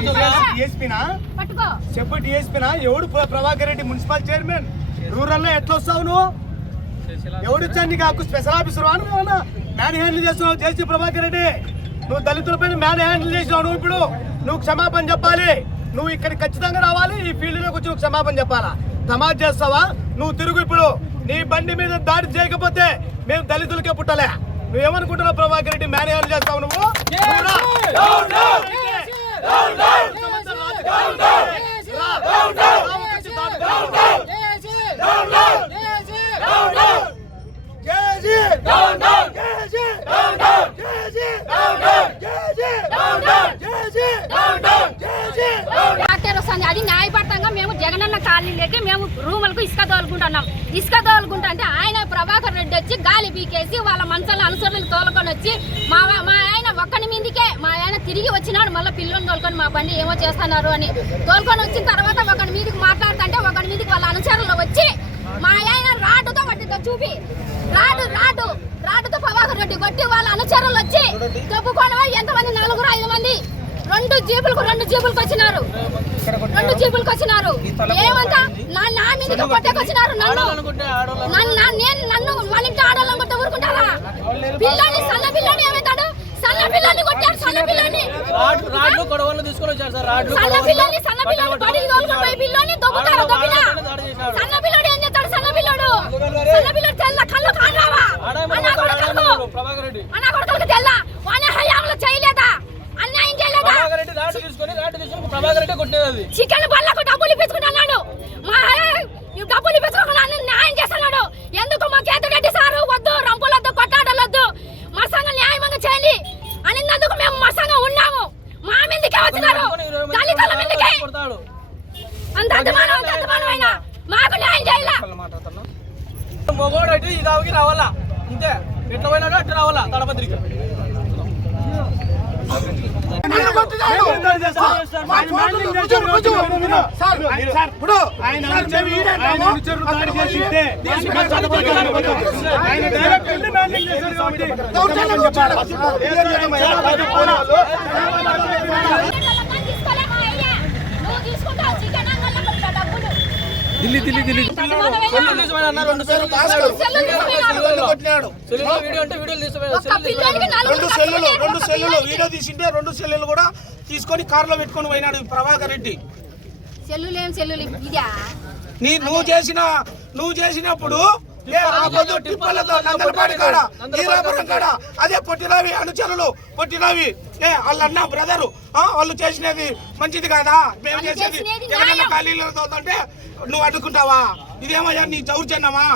డిఎస్పీనా చెప్పు డిఎస్పీనా ఎవడు ప్ర- ప్రభాకర్ రెడ్డి మున్సిపల్ చైర్మన్? రూరల్లో ఎట్లా వస్తావు నువ్వు? ఎవడు ఇచ్చాను నీకు? హక్కు స్పెషల్ ఆఫీసర్ మ్యాన్ హ్యాండిల్ చేస్తున్నావు జేసీ ప్రభాకర్ రెడ్డి. నువ్వు దళితులపైన మ్యాన్ హ్యాండిల్ చేసినావు నువ్వు ఇప్పుడు. నువ్వు క్షమాపణ చెప్పాలి. నువ్వు ఇక్కడ ఖచ్చితంగా రావాలి. ఈ ఫీల్డ్లోకి వచ్చి క్షమాపణ చెప్పాలా? సమాజ్ చేస్తావా? నువ్వు తిరుగు ఇప్పుడు. నీ బండి మీద దాడి చేయకపోతే మేము దళితులకే పుట్టలే. నువ్వేమనుకుంటున్నావు ప్రభాకర్ రెడ్డి? మ్యాన్ హ్యాండిల్ చేస్తావు నువ్వు నువ్వు రా. రా. రామకృష్ణ దాడి. డాక్టర్ వస్తుంది అది న్యాయపరంగా మేము కాలనీలోకి మేము రూములకు ఇసుక తోలుకుంటున్నాం. ఇసుక తోలుకుంటా అంటే ఆయన ప్రభాకర్ రెడ్డి వచ్చి గాలి పీకేసి వాళ్ళ మంచాల అనుసరులకు తోలుకొని వచ్చి మా మా ఆయన ఒక్కని మీదికే మా ఆయన తిరిగి వచ్చినాడు మళ్ళీ పిల్లల్ని తోలుకొని మా బండి ఏమో చేస్తున్నారు అని. తోలుకొని వచ్చిన తర్వాత ఒకరి మీదకి మాట్లాడుతుంటే ఒకరి మీదకి వాళ్ళ అనుచరులు వచ్చి మా ఆయన రాడుతో పట్టితో చూపి రాడు రాడు రాడుతో ప్రభాకర్ రెడ్డి కొట్టి వాళ్ళ అనుచరులు వచ్చి ఐదు మంది రెండు జీపులకు రెండు జీపులకు వచ్చినారు. రెండు జీపులకు వచ్చినారు. ఏమంతా నా నా మీదకి కొట్టేకొచ్చినారు నన్ను. నన్ను నేను నన్ను వాళ్ళ ఇంటి ఆడాలనుకుంటే ఊరుకుంటారా పిల్లని సన్న పిల్లని ఏమవుతాడు సన్న పిల్లని కొట్టారు సన్న పిల్లని రాడ్ రాడ్లు గొడవలు తీసుకొని వచ్చారు సార్. రాడ్లు సన్న పిల్లని సన్న తోలుకొని పిల్లని దొబ్బుతారు దొబ్బినా సన్న పిల్లడు ఏం చేస్తాడు సన్న పిల్లడు సన్న పిల్లడు తెల్ల కళ్ళు కానరావా అన్న కొడుకు ప్రభాకర్ రెడ్డి అన్న కొడుకు తెల్ల వాన హయాంలో చేయలేదా అన్యాయం చేయలేదా ప్రభాకర్ రెడ్డి రాడ్ తీసుకొని రాడ్ తీసుకొని ప్రభాకర్ రెడ్డి కొట్టేది అది చికెన్ బల్లకు డబ్బులు ఇప్పించుకుంటున్నాడు. మా డబ్బులు ఇప్పించుకోకుండా అన్ని న్యాయం చేస్తున్నాడు. ఎందుకు మా కేతరెడ్డి సారు వద్దు రంపులొద్దు కొట్టాడలొద్దు మా సంఘం న్యాయంగా చేయండి? అనినందుకు మేము మా సంఘం ఉన్నాము. మా మీదకే వచ్చినారు. దళితుల మీదకే. అంత అభిమానం అంత అభిమానమైన మాకు న్యాయం చేయాల? మొగోడు ఈ దావికి రావాలా? అంతే ఎట్లా పోయినా అట్లా రావాలా? తడపత్రిక ఆయన అనుచరులు ఆయన అనుచరులు దాడి చేసి ఉంటే ఇంకా చదవబడ్డారు. ఆయన డైరెక్ట్ ఉండి మ్యాన్లింగ్ చేశారు కాబట్టి క్షమాపణ చెప్పాలి. ఏం చేయమయ్యా? అది పోనీ వాళ్ళు. నువ్వు తీసుకుంటావు చికెన్ అంగల్లో కొట్ట డబ్బులు ఢిల్లీ ఢిల్లీ ఢిల్లీ సెల్లు రెండు సెల్లు కొట్టినాడు సెల్లు వీడియో అంటే వీడియోలు తీసుకుని ఒక్క పిల్లోనికి నలుగురు రెండు సెల్లులు రెండు సెల్లులు. వీడియో తీసింటే రెండు సెల్లులు కూడా తీసుకొని కారులో పెట్టుకొని పోయినాడు ప్రభాకర్ రెడ్డి. సెల్లులు? ఇదా? నీ నువ్వు చేసిన నువ్వు చేసినప్పుడు టిప్పలతో కాడ కాడ. అదే పొట్టినవి అనుచరులు పొట్టినవి. ఏ వాళ్ళ అన్న బ్రదరు వాళ్ళు చేసినది మంచిది కాదా? మేము చేసేది చేసినది ఎవరైనా న్యాయం. ఖాళీలో తోలుతుంటే నువ్వు అడ్డుకుంటావా? ఇదేమయ్యా నీ దౌర్జన్యమా?